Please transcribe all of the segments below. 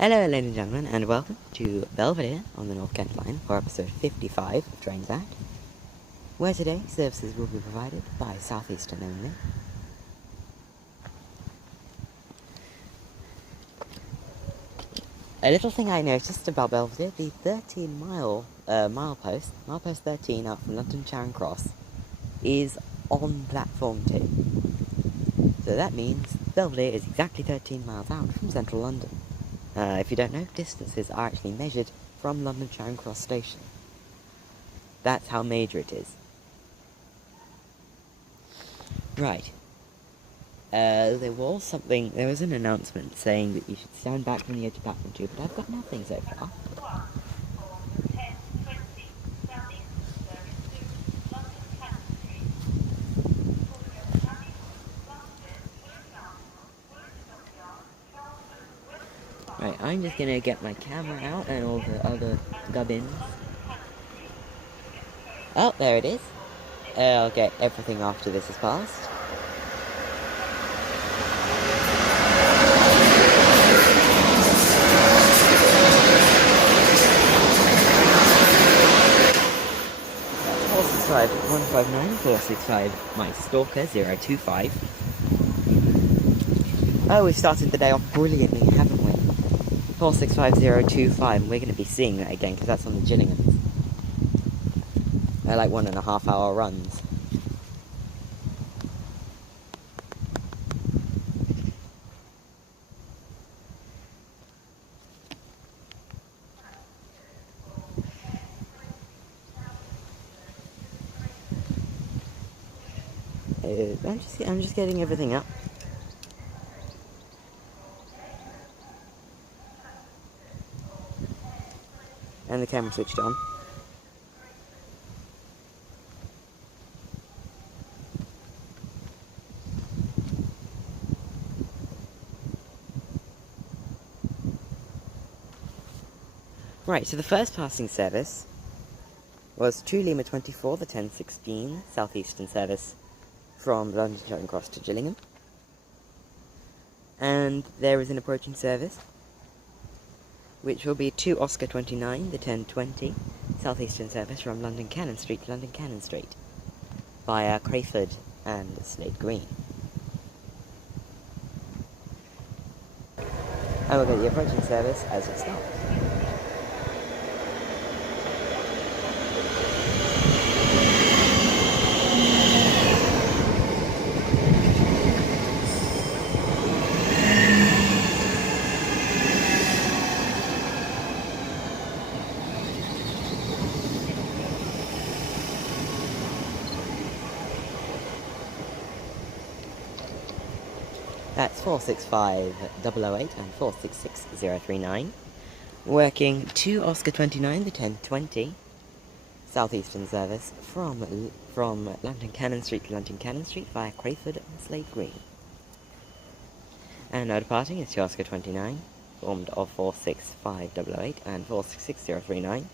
Hello ladies and gentlemen, and welcome to Belvedere on the North Kent line for episode 55 of Trains That, where today services will be provided by Southeastern only. A little thing I noticed about Belvedere, the milepost 13 out from London Charing Cross, is on platform 2. So that means Belvedere is exactly 13 miles out from central London. If you don't know, distances are actually measured from London Charing Cross station. That's how major it is. Right. There was an announcement saying that you should stand back from the edge of platform 2, but I've got nothing so far. Right, I'm just gonna get my camera out and all the other gubbins. Oh, there it is. I'll get everything after this is passed. That's 465-159, 465, my stalker, 025. Oh, we've started the day off brilliantly, haven't we? 465025, and we're going to be seeing that again because that's on the Gillingham. They're like 1.5 hour runs. I'm just getting everything up. And the camera switched on. Right, so the first passing service was 2 Lima 24, the 1016 Southeastern service from London Charing Cross to Gillingham. And there is an approaching service, which will be 2 Oscar 29, the 1020 Southeastern service from London Cannon Street to London Cannon Street via Crayford and Slade Green. And we'll get the approaching service as it starts. That's 465008 and 466039. Working 2 Oscar 29, the 1020 Southeastern service from London Cannon Street to London Cannon Street via Crayford and Slade Green. And now departing is 2 Oscar 29, formed of 46508 and 466039.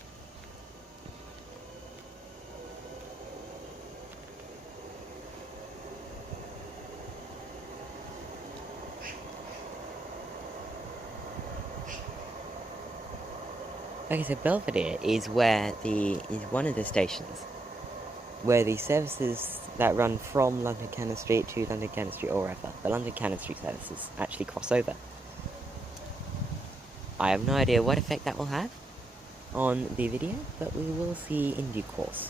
Like I said, Belvedere is one of the stations where the services that run from London Cannon Street to London Cannon Street or wherever, the London Cannon Street services actually cross over. I have no idea what effect that will have on the video, but we will see in due course.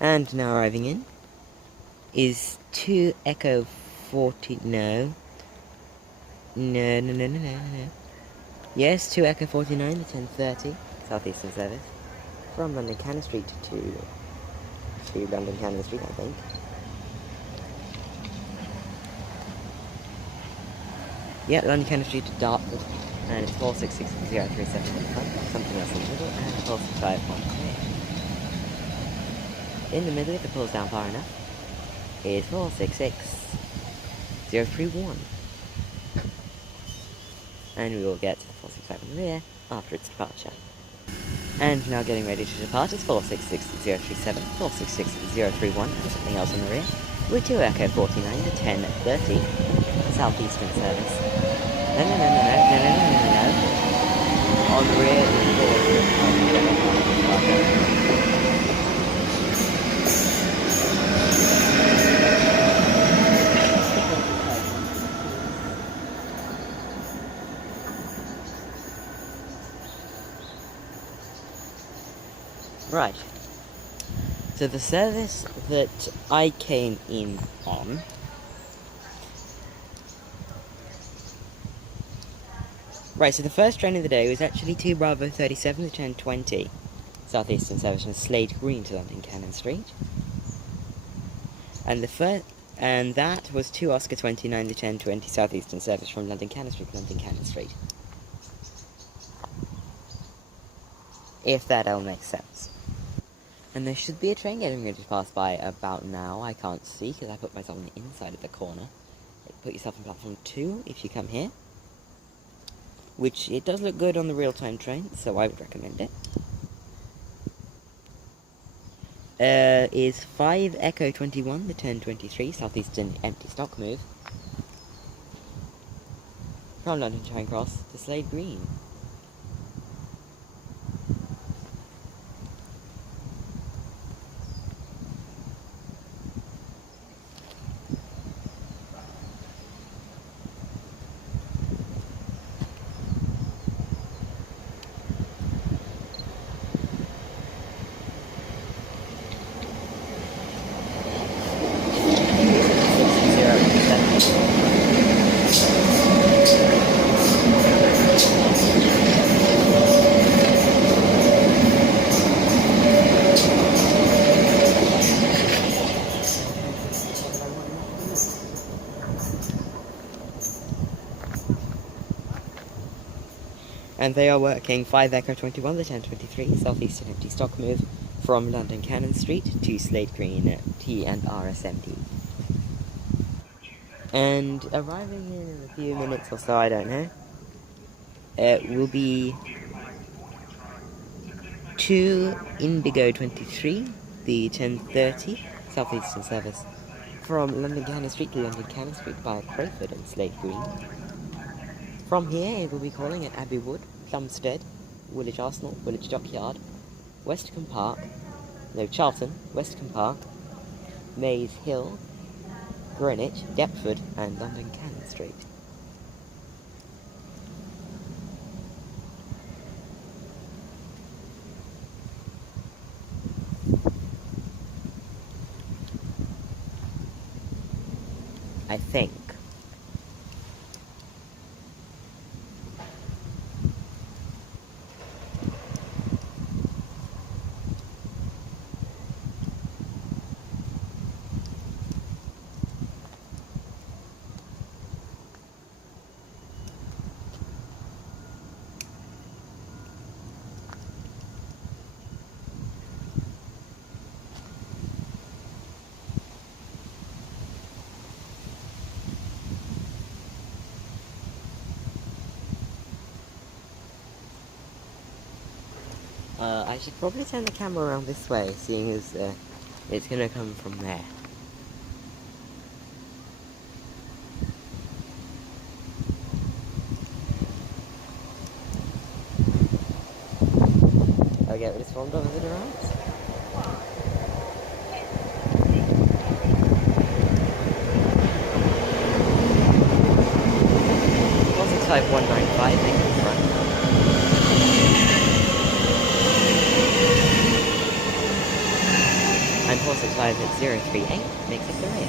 And now arriving in is 2 Echo 40, no. Yes, 2 Echo 49, the 1030 Southeastern service from London Cannon Street to London Cannon Street, I think. Yeah, London Cannon Street to Dartford, and it's 466-037 on the front, something else in the middle, and 465-1. In the middle, if it pulls down far enough, is 466-031. And we will get to the 465 in the rear after its departure. And now getting ready to depart is 466-037, 466-031, and something else in the rear, with 2 Echo 49, the 1030 Southeastern service No, no, no, no, no, no, no, no, no, no. On the rear is right. So the service that I came in on right, so the first train of the day was actually 2 Bravo 37, the 1020 Southeastern service from Slade Green to London Cannon Street. And that was 2 Oscar 29, the 1020 Southeastern service from London Cannon Street to London Cannon Street. If that all makes sense. And there should be a train getting ready to pass by about now. I can't see because I put myself on the inside of the corner. Put yourself on platform 2 if you come here. Which, it does look good on the real-time train, so I would recommend it. Is 5 Echo 21, the 1023 Southeastern empty stock move. From London Charing Cross to Slade Green. And they are working 5 Echo 21, the 1023 Southeastern empty stock move from London Cannon Street to Slade Green T and RSMD. And arriving in a few minutes or so, I don't know, it will be 2 Indigo 23, the 1030 Southeastern service from London Cannon Street to London Cannon Street via Crayford and Slade Green. From here, it will be calling at Abbey Wood, Plumstead, Woolwich Arsenal, Woolwich Dockyard, Westcombe Park, Charlton, Westcombe Park, Maze Hill, Greenwich, Deptford, and London Cannon Street. I think. I should probably turn the camera around this way, seeing as it's gonna come from there. I'll get this formed over the right. Also type 195, thank you, front. And 465 at 038 makes up the rear.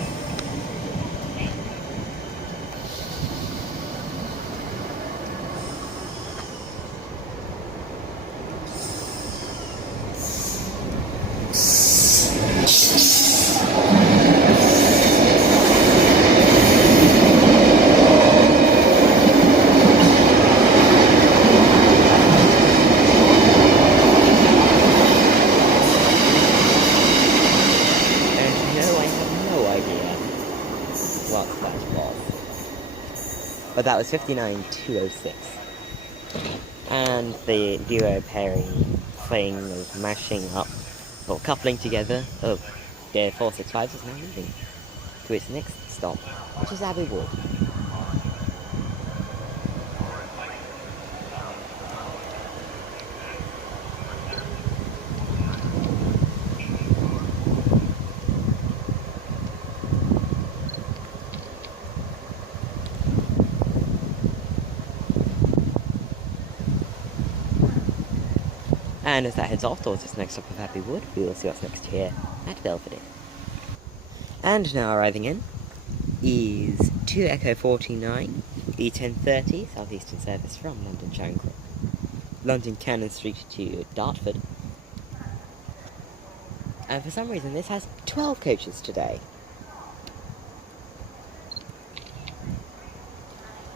But that was 59,206. And the duo pairing thing of mashing up, or coupling together, of the 465s is now moving to its next stop, which is Abbey Wood. And as that heads off towards its next stop of Abbey Wood, we will see what's next here at Belvedere. And now arriving in is 2 Echo 49, the 10:30 Southeastern service from London Charing, London Cannon Street to Dartford. And for some reason this has 12 coaches today.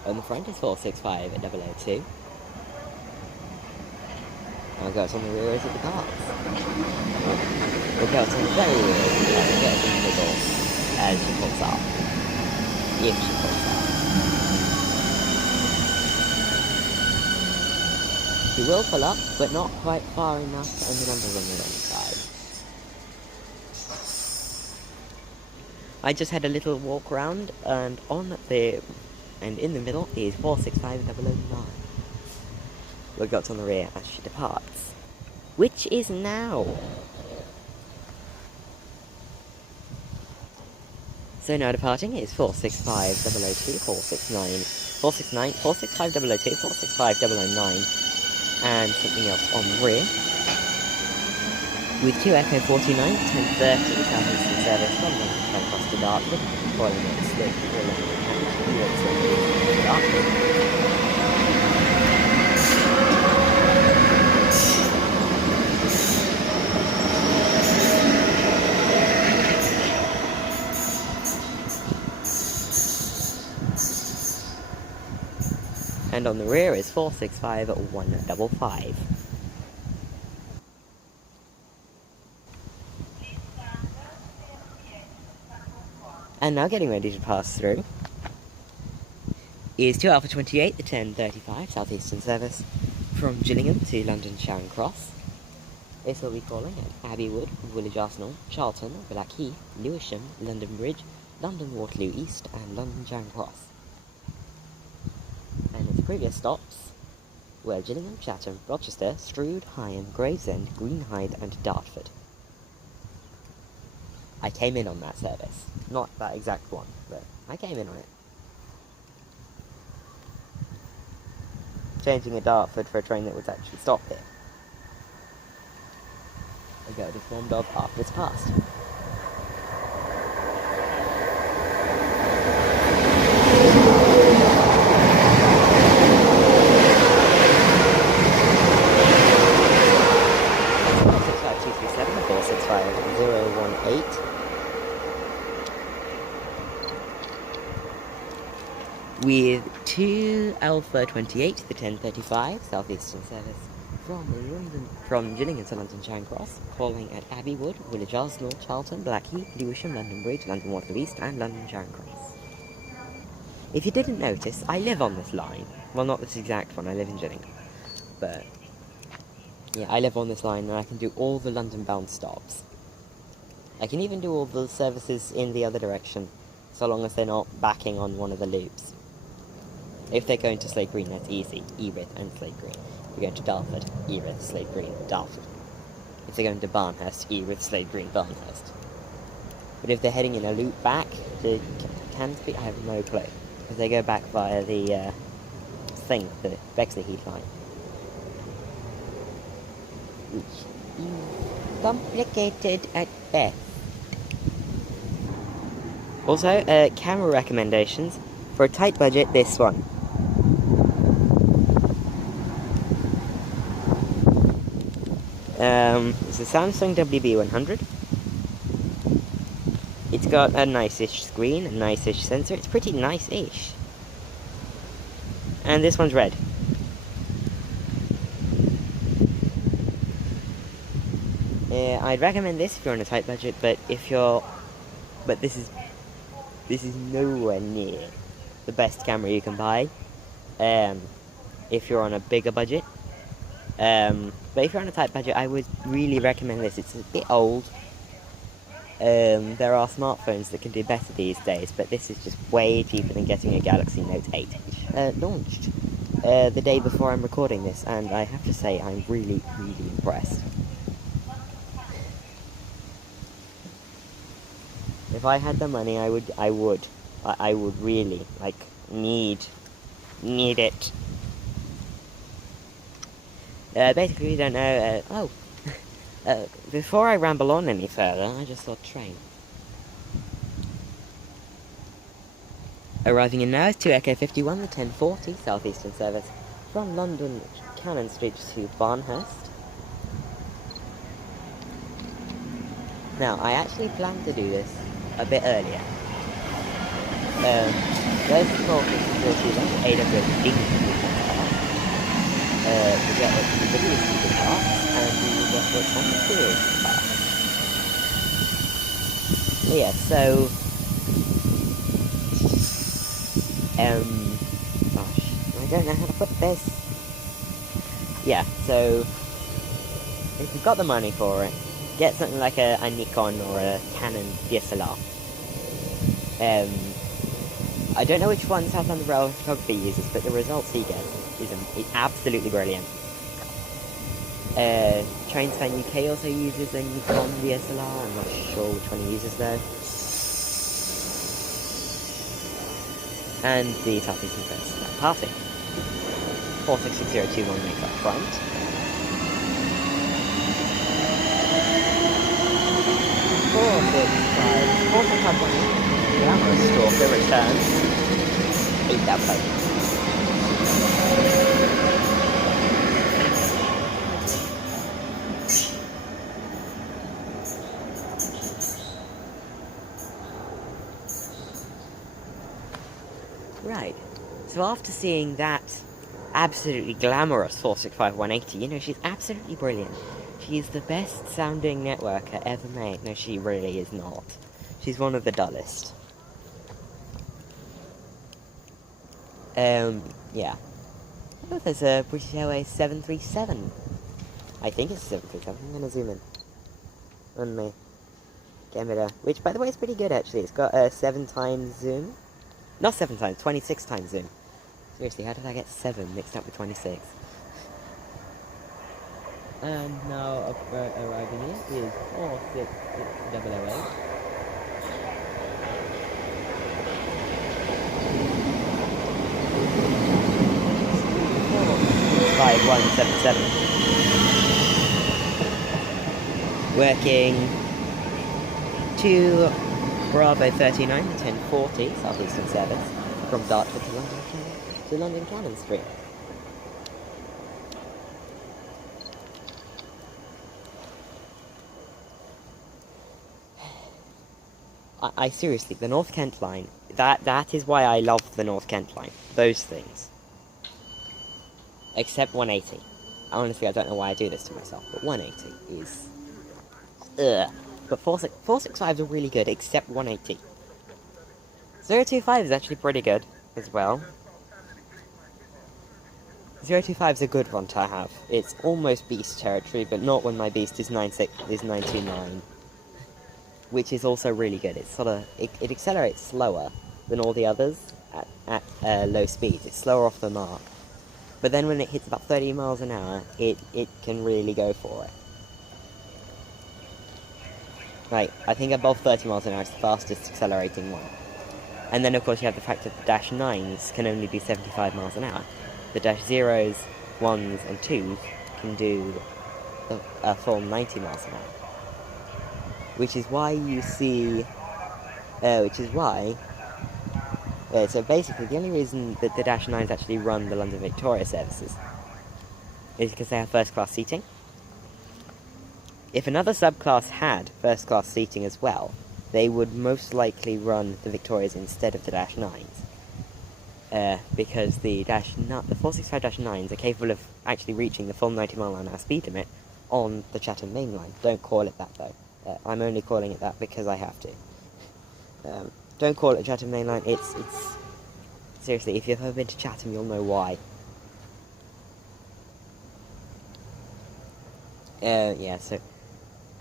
On the front is 465 at 002. Look out on the rear is at the cars. Look out on the very rear is the cars. Get in the middle as she pulls out. If she pulls out. She will pull up, but not quite far enough, and the numbers on the wrong side. I just had a little walk around, and in the middle is 465 009. Look out on the rear as she departs. Which is now. So now departing is 465 002, 469, 465 002, 465 009, and something else on the rear. With 2 Echo 49, 10:30, Southeastern service from London across to Dartford, following it Slade to Dartford. And on the rear is 465 155. And now getting ready to pass through is 2 Alpha 28, the 10:35 Southeastern service from Gillingham to London Charing Cross. This will be calling at Abbey Wood, Woolwich Arsenal, Charlton, Blackheath, Lewisham, London Bridge, London Waterloo East, and London Charing Cross. And its previous stops were Gillingham, Chatham, Rochester, Strood, Higham, Gravesend, Greenhithe, and Dartford. I came in on that service. Not that exact one, but I came in on it. Changing at Dartford for a train that would actually stop here. A go is formed of after it's passed. With 2 Alpha 28, the 10:35 Southeastern service from Gillingham to London Charing Cross, calling at Abbey Wood, Woolwich Arsenal, Charlton, Blackheath, Lewisham, London Bridge, London Waterloo East, and London Charing Cross. If you didn't notice, I live on this line. Well, not this exact one, I live in Gillingham. But, yeah, I live on this line and I can do all the London-bound stops. I can even do all the services in the other direction, so long as they're not backing on one of the loops. If they're going to Slade Green, that's easy. Erith and Slade Green. If they're going to Dartford, Erith, Slade Green, Dartford. If they're going to Barnhurst, Erith, Slade Green, Barnhurst. But if they're heading in a loop back to Cansby, I have no clue. Because they go back via the the Bexley Heath line. Which is complicated at best. Also, camera recommendations. For a tight budget, this one. It's a Samsung WB100. It's got a nice-ish screen, a nice-ish sensor. It's pretty nice-ish. And this one's red. I'd recommend this if you're on a tight budget, but this is nowhere near the best camera you can buy, if you're on a bigger budget. But if you're on a tight budget, I would really recommend this. It's a bit old. There are smartphones that can do better these days, but this is just way cheaper than getting a Galaxy Note 8, which launched the day before I'm recording this, and I have to say I'm really, really impressed. If I had the money, I would really, need it. Basically, we don't know. Before I ramble on any further, I just saw a train. Arriving in now is 2 Echo 51, the 1040 Southeastern service from London Cannon Street to Barnhurst. Now, I actually planned to do this a bit earlier. There's the talking security left, 800 Gillingham to get what's in the video speaker parts, and we will get what's on the series part. Yeah, so gosh, I don't know how to put this. Yeah, so if you've got the money for it, get something like a Nikon or a Canon DSLR. I don't know which one South London Rail Photography uses, but the results he gets is absolutely brilliant. Trainspan UK also uses a Nikon DSLR, I'm not sure which one he uses though. And the Southeastern Press passing. 466021 makes up front. 465 Glamorous Stalker returns. 8 that plate. Right, so after seeing that absolutely glamorous 465 180, you know, she's absolutely brilliant. She's the best sounding networker ever made. No, she really is not. She's one of the dullest. Yeah. Oh, there's a British Airways 737. I think it's a 737. I'm gonna zoom in on my camera, which, by the way, is pretty good, actually. It's got a 7 times zoom. Not 7 times, 26 times zoom. Seriously, how did I get 7 mixed up with 26? And now, arriving in is 46608. 5177. Working to Bravo 39, the 1040 Southeastern service from Dartford to London Cannon Street. I seriously, the North Kent line, that is why I love the North Kent line. Those things. Except 180. Honestly, I don't know why I do this to myself, but 180 is... Ugh. But 465s are really good, except 180. 025 is actually pretty good, as well. 025 is a good one to have. It's almost beast territory, but not when my beast is 929. Which is also really good. It's sort of... It accelerates slower than all the others at low speed. It's slower off the mark. But then when it hits about 30 miles an hour, it can really go for it. Right, I think above 30 miles an hour is the fastest accelerating one. And then of course you have the fact that the Dash 9s can only do 75 miles an hour. The Dash 0s, 1s and 2s can do a full 90 miles an hour. Which is why you see... so basically, the only reason that the Dash 9s actually run the London Victoria services is because they have first-class seating. If another subclass had first-class seating as well, they would most likely run the Victorias instead of the Dash 9s. Because the 465-9s are capable of actually reaching the full 90 mile an hour speed limit on the Chatham main line. Don't call it that, though. I'm only calling it that because I have to. Don't call it Chatham main line. It's... Seriously, if you've ever been to Chatham, you'll know why. Yeah, so...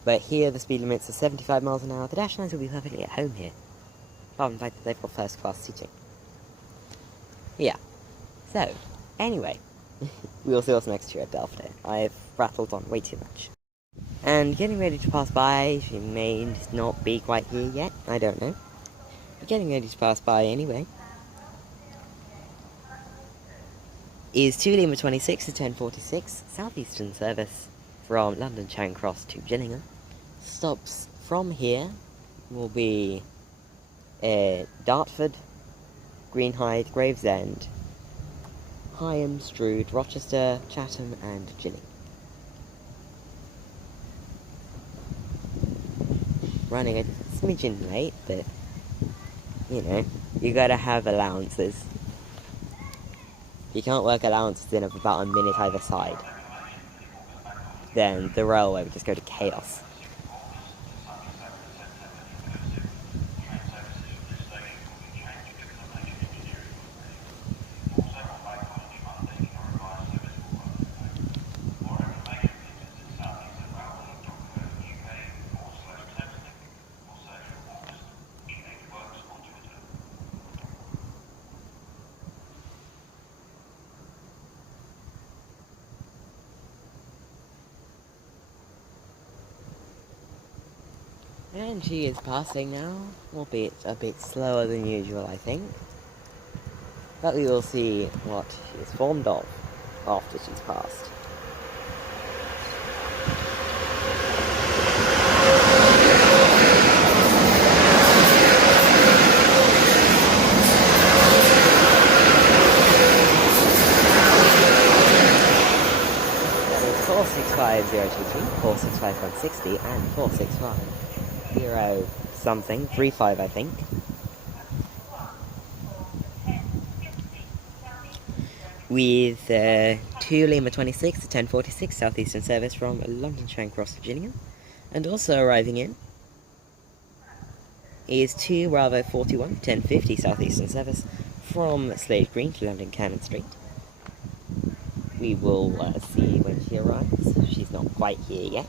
But here, the speed limits are 75 miles an hour. The Dash 9s will be perfectly at home here. Apart from the fact that they've got first-class seating. Yeah. So, anyway. We'll see what's next year at Belvedere. I've rattled on way too much. And getting ready to pass by. She may not be quite here yet. I don't know. But getting ready to pass by anyway. is 2 Lima 26 to 1046, Southeastern service from London Charing Cross to Gillingham. Stops from here will be Dartford, Greenhithe, Gravesend, Higham, Strood, Rochester, Chatham and Gillingham. Running a smidgen late, but you know, you gotta have allowances. You can't work allowances in of about a minute either side. Then the railway would just go to chaos. And she is passing now, albeit a bit slower than usual, I think. But we will see what she is formed of after she's passed. That is 465023, 465160, and 465. 0 something, 35 I think. With 2 Lima 26 to 1046 Southeastern service from London Charing Cross to Gillingham. And also arriving in is 2 Bravo 41 1050 Southeastern service from Slade Green to London Cannon Street. We will see when she arrives. She's not quite here yet.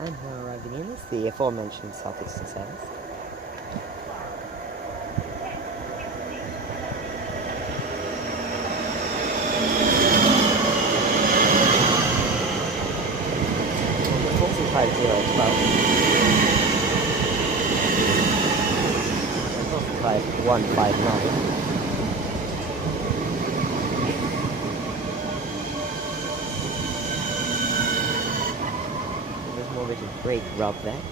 And her arriving in is the aforementioned Southeastern service. Five zero 12. 159. There's a great rub there.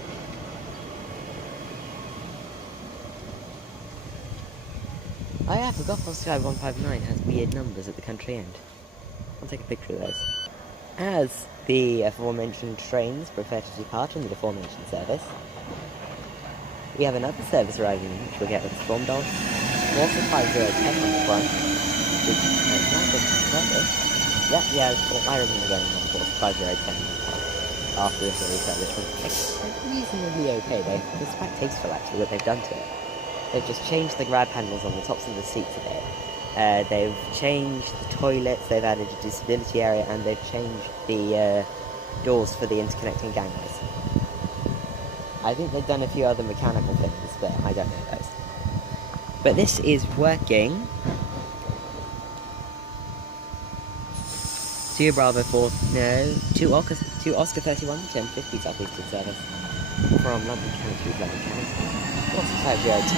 Oh yeah, I forgot Sky 159 has weird numbers at the country end. I'll take a picture of those. As the aforementioned trains prepare to depart from the aforementioned service, we have another service arriving which we'll get what's formed of. Also 5010 on the front. Yeah, I remember going on course 5010 after this refurbishment. It's reasonably okay though. It's quite tasteful actually what they've done to it. They've just changed the grab handles on the tops of the seats a bit. They've changed the toilets, they've added a disability area, and they've changed the doors for the interconnecting gangways. I think they've done a few other mechanical things, but I don't know those. But this is working. 2 Bravo 4, no, 2 Oscar 31, 1050 Southeastern service from London Cannon Street, London Cannon Street. Oscar 5010,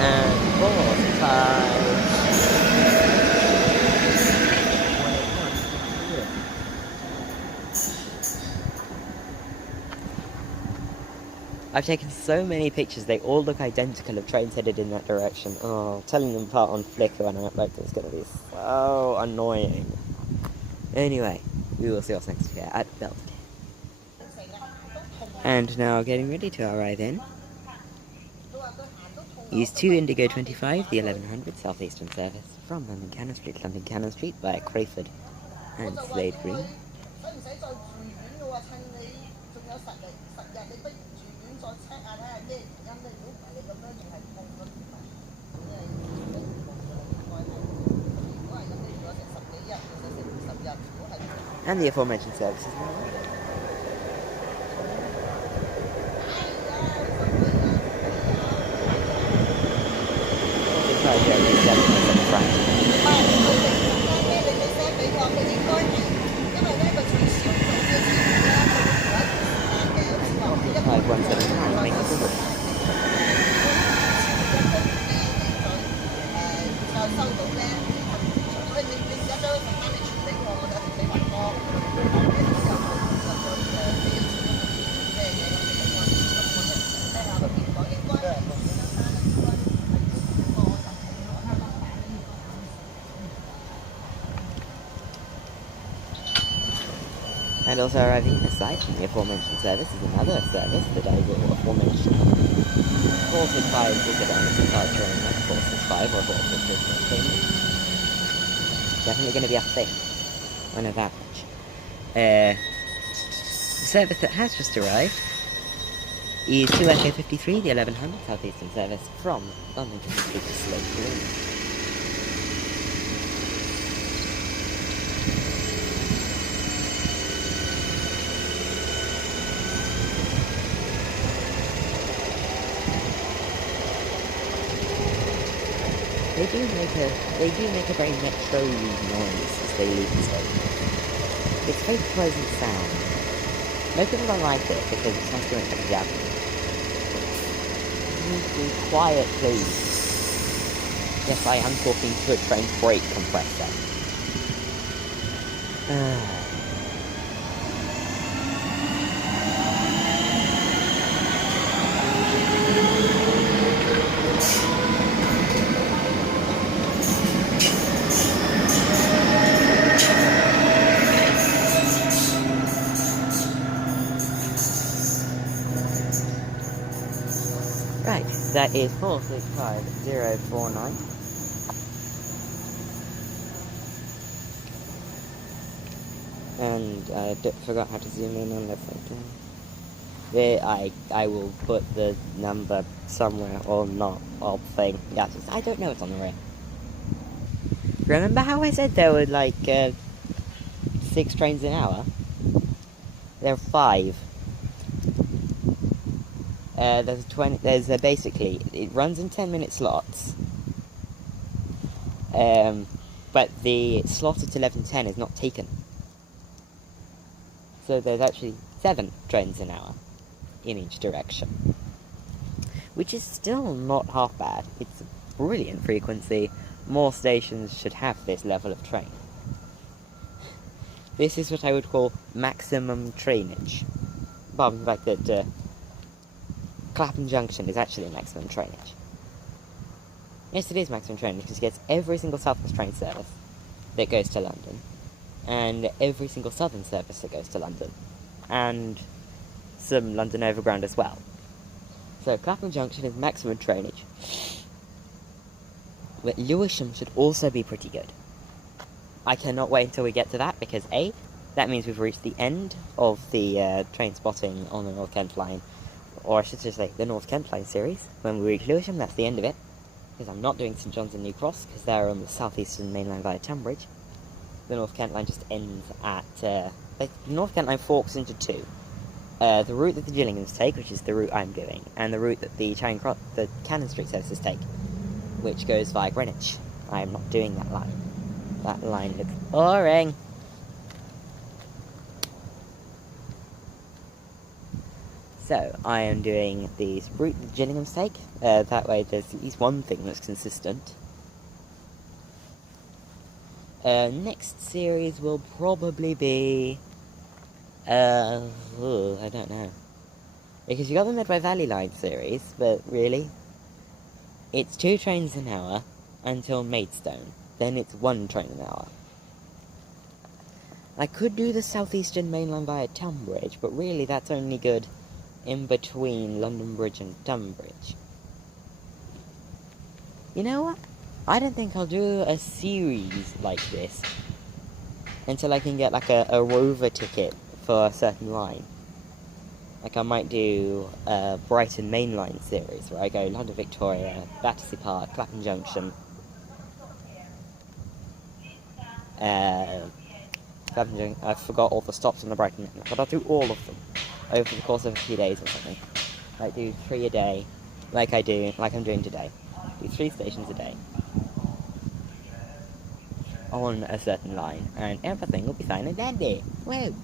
and 4, 5. I've taken so many pictures, they all look identical of trains headed in that direction. Oh, telling them apart on Flickr and Outlook is going to be so annoying. Anyway, we will see what's next here at Belvedere. And now getting ready to arrive in is 2 Indigo 25, the 1100 Southeastern service from London Cannon Street via Crayford and Slade Green. And the aforementioned services now. And also arriving at the site from the aforementioned service is another service that I will aforemention. 465 will get on its departure in 465 or 466 thing. Definitely going to be a thing. I know that much. The service that has just arrived is 2 Echo 53, the 1100 Southeastern service from London to Slade, Gillingham. They do make a very metro noise as they leave the station. It's a very pleasant sound. Most people don't like it because it sounds like a jab. You need to be quiet, please. Yes, I am talking to a train brake compressor. Right, that is 465049. And I forgot how to zoom in on the photo. I will put the number somewhere or not of thing. Yeah, I don't know it's on the way. Remember how I said there were like 6 trains an hour? There are 5. There's basically, it runs in 10-minute slots. But the slot at 11:10 is not taken. So there's actually 7 trains an hour in each direction. Which is still not half bad. It's a brilliant frequency. More stations should have this level of train. This is what I would call maximum trainage. Apart from the fact that Clapham Junction is actually maximum trainage. Yes, it is maximum trainage because it gets every single South West train service that goes to London, and every single Southern service that goes to London, and some London Overground as well. So Clapham Junction is maximum trainage. But Lewisham should also be pretty good. I cannot wait until we get to that because A, that means we've reached the end of the train spotting on the North Kent line. Or I should just say, the North Kent line series. When we reach Lewisham, that's the end of it. Because I'm not doing St John's and New Cross, because they're on the Southeastern main line via Tunbridge. The North Kent line just ends at... the North Kent line forks into 2. The route that the Gillinghams take, which is the route I'm doing, and the route that the Charing the Cannon Street services take, which goes via Greenwich. I am not doing that line. That line looks boring. So, I am doing the route that Gillinghams take. That way there's at least one thing that's consistent. Next series will probably be... I don't know. Because you got the Medway Valley Line series, but really, it's 2 trains an hour until Maidstone. Then it's 1 train an hour. I could do the Southeastern main line via Tunbridge, but really that's only good in between London Bridge and Tunbridge. You know what? I don't think I'll do a series like this until I can get like a rover ticket for a certain line. Like I might do a Brighton mainline series where I go London Victoria, Battersea Park, Clapham Junction, I forgot all the stops on the Brighton network, but I'll do all of them over the course of a few days or something. Like do 3 a day, like I'm doing today. Do 3 stations a day on a certain line, and everything will be fine and dandy. Woo!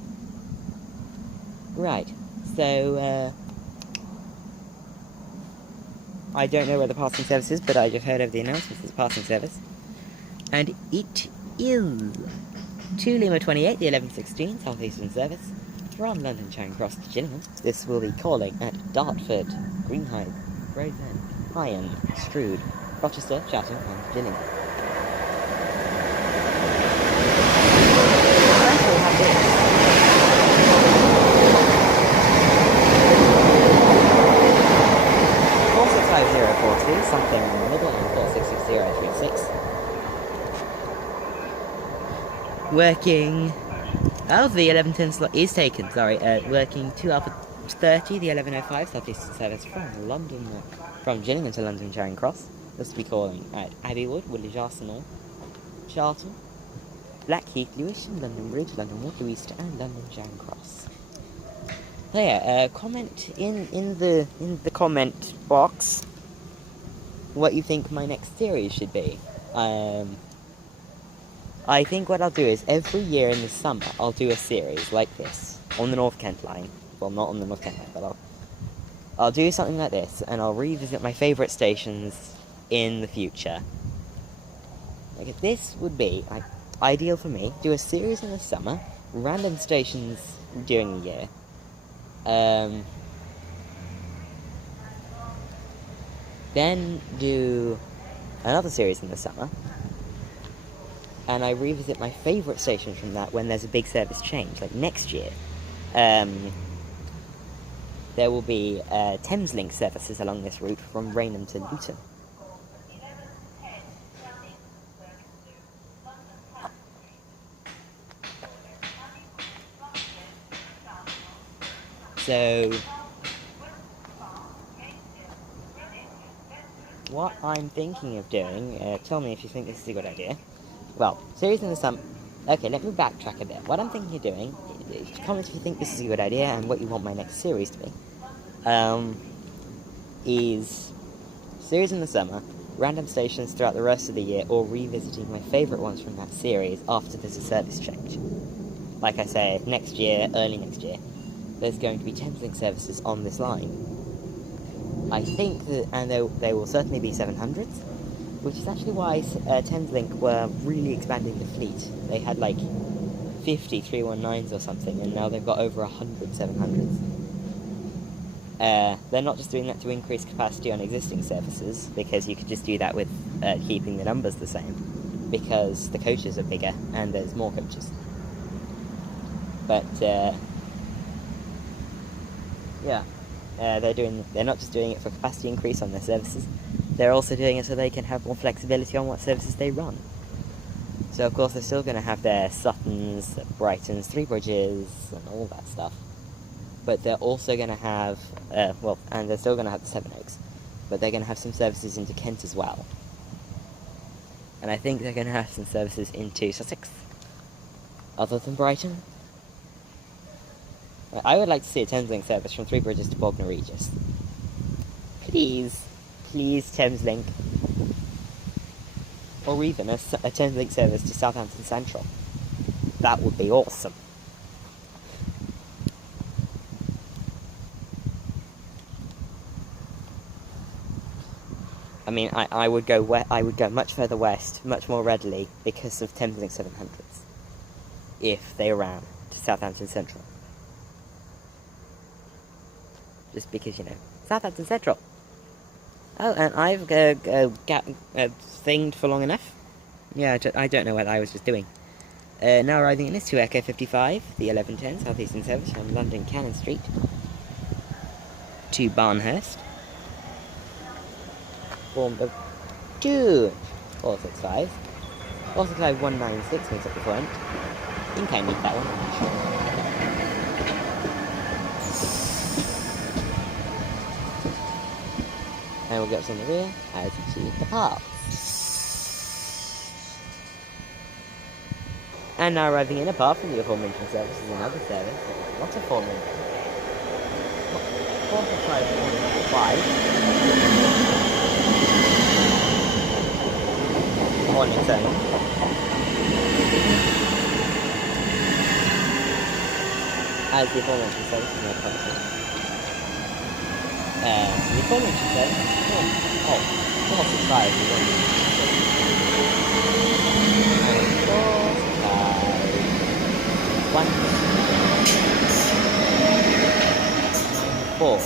Right, so I don't know where the passing service is, but I just heard over the announcement there's a passing service, and it is 2 Lima 28, the 1116 Southeastern service from London Charing Cross to Gillingham. This will be calling at Dartford, Greenhithe, Gravesend, Iron, Strood, Rochester, Chatham, and Gillingham. working... Oh, the 11:10 slot is taken, sorry. Working 2:30, the 11:05 Southeastern service from London, from Gillingham to London Charing Cross. This will be calling at Abbeywood, Woodley Arsenal, Charlton, Blackheath, Lewisham, London Bridge, London Waterloo East, and London Charing Cross. So yeah, comment in the comment box what you think my next series should be. I think what I'll do is every year in the summer I'll do a series like this on the North Kent line. Well, not on the North Kent line, but I'll do something like this, and I'll revisit my favourite stations in the future. Like, this would be like ideal for me. Do a series in the summer, random stations during the year. Then do another series in the summer, and I revisit my favourite stations from that when there's a big service change. Like next year, there will be Thameslink services along this route from Rainham to Luton. So, what I'm thinking of doing, tell me if you think this is a good idea. Well, series in the summer. Okay, let me backtrack a bit. What I'm thinking of doing, comment if you think this is a good idea and what you want my next series to be. Is series in the summer, random stations throughout the rest of the year, or revisiting my favourite ones from that series after there's a service change. Like I say, next year, early next year, there's going to be Thameslink services on this line. I think that, and there will certainly be 700s, which is actually why Thameslink were really expanding the fleet. They had like 50 319s or something, and now they've got over 100 700s. They're not just doing that to increase capacity on existing services, because you could just do that with keeping the numbers the same, because the coaches are bigger and there's more coaches. But yeah, they're not just doing it for capacity increase on their services, they're also doing it so they can have more flexibility on what services they run. So of course they're still going to have their Suttons, Brightons, Three Bridges, and all that stuff. But they're also going to have, and they're still going to have the Seven Oaks, but they're going to have some services into Kent as well. And I think they're going to have some services into Sussex, other than Brighton. I would like to see a Thameslink service from Three Bridges to Bognor Regis. Please Thameslink. Or even a Thameslink service to Southampton Central. That would be awesome. I mean, I would go much further west, much more readily, because of Thameslink 700s, if they ran to Southampton Central. Just because, you know, Southampton Central. Oh, and I've thinged for long enough. Yeah, I don't know what I was just doing. Now arriving in this 2 Echo 55, the 11:10 Southeastern service from London Cannon Street to Barnhurst. Formed of 2 465. 465 196 meets up the front. I think I need that one, I'm not sure. And we'll get us on the rear as to the parts. And now arriving in, apart from the aforementioned service, is another service. Not aforementioned. 465 on its own. As the aforementioned service is not constant. The aforementioned service is 465 is 4.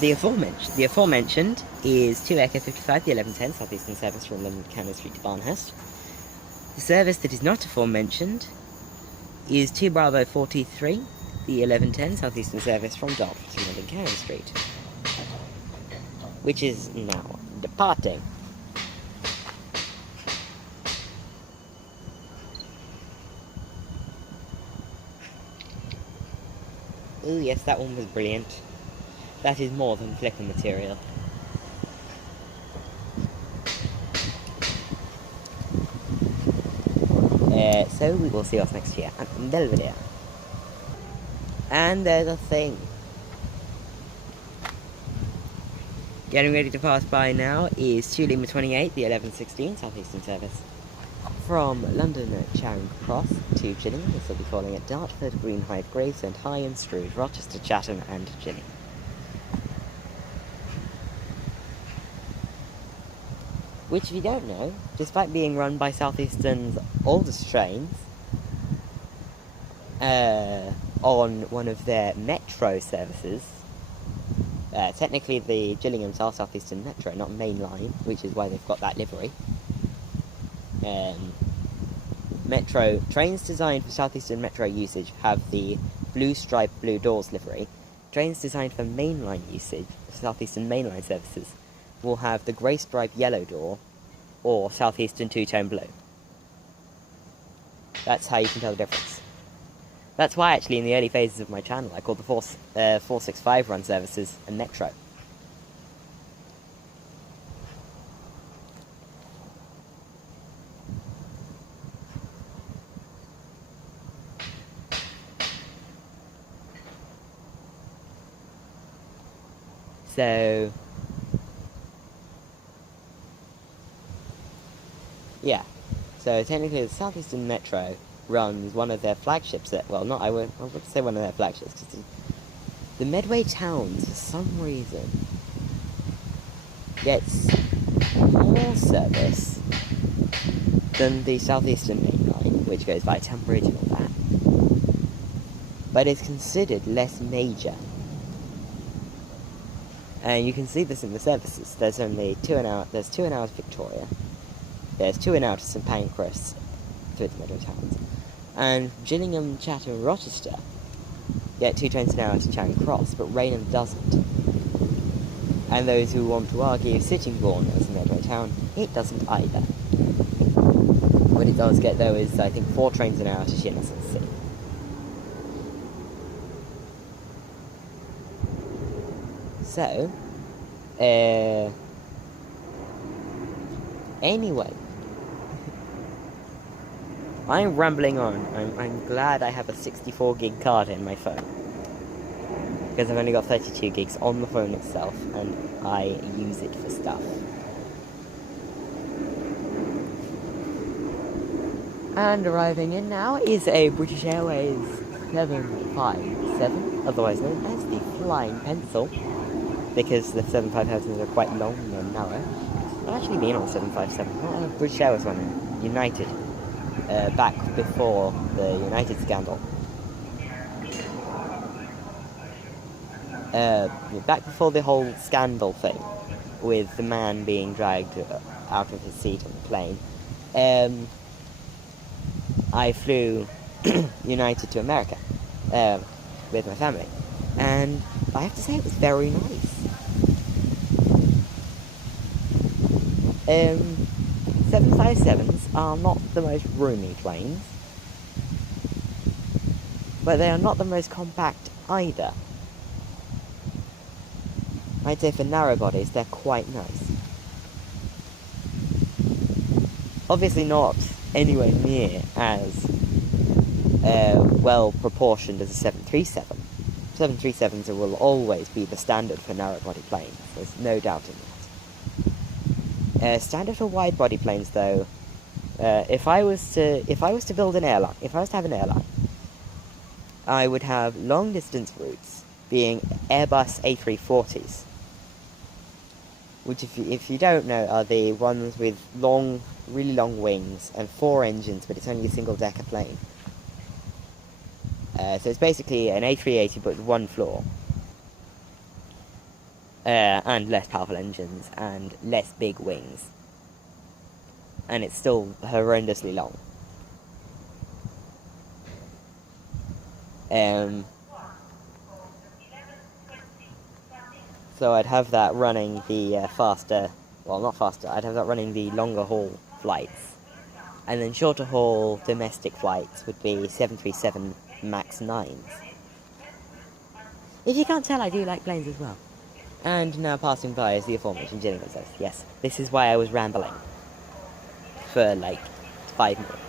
The aforementioned is 2 Echo 55, the 11:10 Southeastern service from London Cannon Street to Barnhurst. The service that is not aforementioned is 2 Bravo 43, the 11:10 Southeastern service from Dartford to London Cannon Street, which is now departing. Ooh, yes, that one was brilliant. That is more than flicker material. So we will see us next year at Belvedere. And there's a thing. Getting ready to pass by now is 2 Lima 28, the 1116 Southeastern service. From London at Charing Cross to Gillingham, this will be calling at Dartford, Greenhithe, Gravesend, High and Strood, Rochester, Chatham and Gillingham. Which, if you don't know, despite being run by Southeastern's oldest trains, on one of their metro services, technically the Gillinghams are Southeastern Metro, not Main Line, which is why they've got that livery. Metro trains designed for Southeastern Metro usage have the blue stripe, blue doors livery. Trains designed for mainline usage, Southeastern mainline services, will have the grey stripe, yellow door, or Southeastern two-tone blue. That's how you can tell the difference. That's why, actually, in the early phases of my channel, I called the 465 run services a Metro. So, yeah. So technically, the Southeastern Metro runs one of their flagships. I would say one of their flagships, because the Medway towns, for some reason, gets more service than the Southeastern Main Line, which goes by Tunbridge and all that, but is considered less major. And you can see this in the services. There's only 2 an hour. There's 2 an hour to Victoria. There's 2 an hour to St Pancras through the Medway towns. And Gillingham, Chatham, and Rochester get 2 trains an hour to Charing Cross, but Raynham doesn't. And those who want to argue Sittingbourne as a Medway town, it doesn't either. What it does get, though, is I think 4 trains an hour to Sheerness and Sea. So, anyway, I'm rambling on. I'm glad I have a 64 gig card in my phone, because I've only got 32 gigs on the phone itself, and I use it for stuff. And arriving in now is a British Airways 757, otherwise known as the Flying Pencil, because the 757s are quite long and narrow. I've actually been on 757, not a British Airways one, United, back before the United scandal. Back before the whole scandal thing, with the man being dragged out of his seat on the plane, I flew United to America with my family, and I have to say it was very nice. 757s are not the most roomy planes, but they are not the most compact either. I'd say for narrow bodies, they're quite nice. Obviously not anywhere near as well proportioned as a 737. 737s will always be the standard for narrow body planes, there's no doubt in that. Standard for wide body planes, though, if I was to have an airline, I would have long distance routes being Airbus A340s, which, if you don't know, are the ones with really long wings and 4 engines, but it's only a single decker plane. So it's basically an A380 but with 1 floor. And less powerful engines, and less big wings. And it's still horrendously long. So I'd have that running the I'd have that running the longer haul flights. And then shorter haul domestic flights would be 737 MAX 9s. If you can't tell, I do like planes as well. And now passing by is the aforementioned Gillingham service. Yes, this is why I was rambling for like 5 minutes.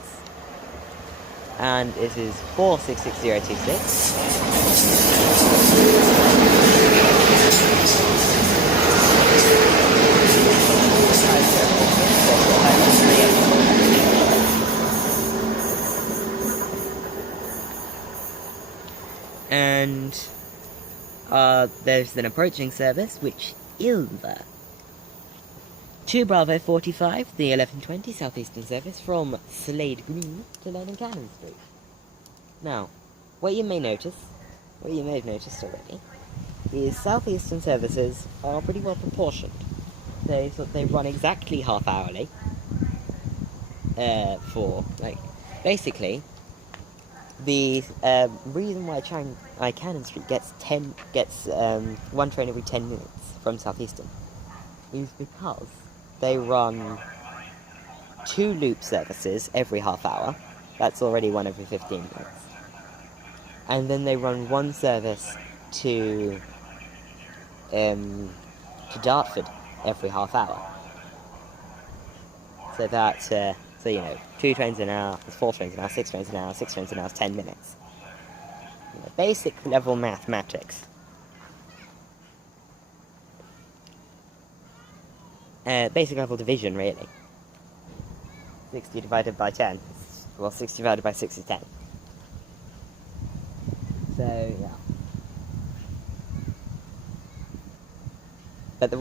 And it is 466026. And there's an approaching service, which is the 2 Bravo 45, the 1120 Southeastern service from Slade Green to London Cannon Street. Now, what you may have noticed already, is Southeastern services are pretty well proportioned. They run exactly half hourly. Basically, the reason why Charing Cannon Street gets one train every 10 minutes from Southeastern is because they run 2 loop services every half hour. That's already one every 15 minutes. And then they run 1 service to Dartford every half hour. So that's, 2 trains an hour, 4 trains an hour, 6 trains an hour, 6 trains an hour is 10 minutes. Basic level mathematics. Basic level division, really. 60 divided by 10. Well, 60 divided by 6 is 10. So, yeah. But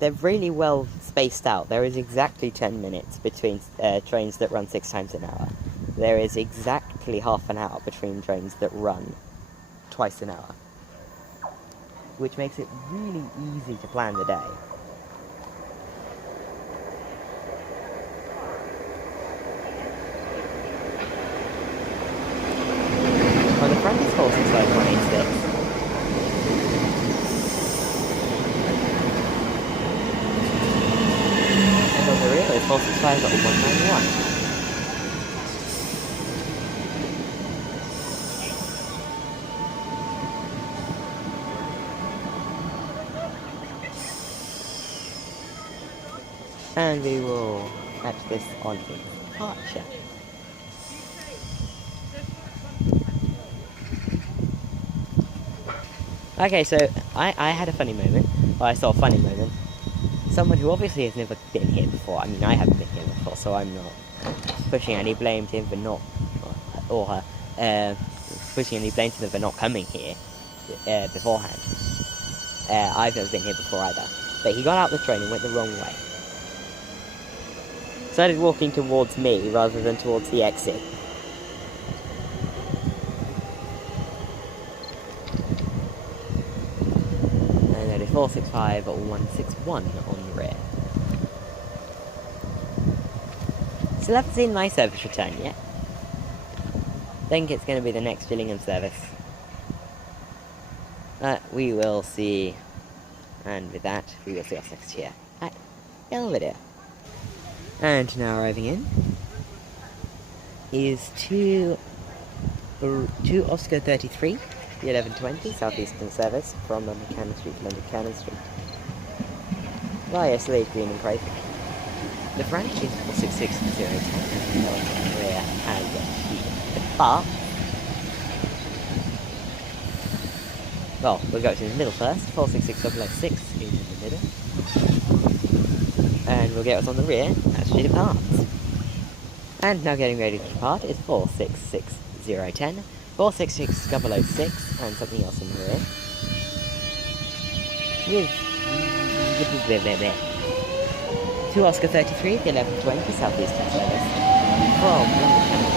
they're really well spaced out. There is exactly 10 minutes between trains that run 6 times an hour. There is exactly half an hour between trains that run twice an hour. Which makes it really easy to plan the day. On the front is 465186. And on the rear is 465.191. And we will match this on the departure. Okay, so I had a funny moment. Well, I saw a funny moment. Someone who obviously has never been here before. I mean, I haven't been here before, so I'm not pushing any blame to him for not, or her, pushing any blame to them for not coming here beforehand. I've never been here before either. But he got out the train and went the wrong way. Started walking towards me rather than towards the exit. And that is 465.161 on the rear. Still haven't seen my service return yet. Think it's going to be the next Gillingham service. We will see. And with that, we will see us next year at Belvedere. And now arriving in is 2 Oscar 33, the 1120 Southeastern service from London Cannon Street to London Cannon Street via Slade Green and Erith. The front is 466010 and the rear has the bar. Well, we'll go to the middle first. 466006 is in the middle. And we'll get what's on the rear as she departs. And now getting ready to depart is 466010, 466006, and something else in the rear. With 2 Oscar 33, the 1120 Southeastern service from London Cannon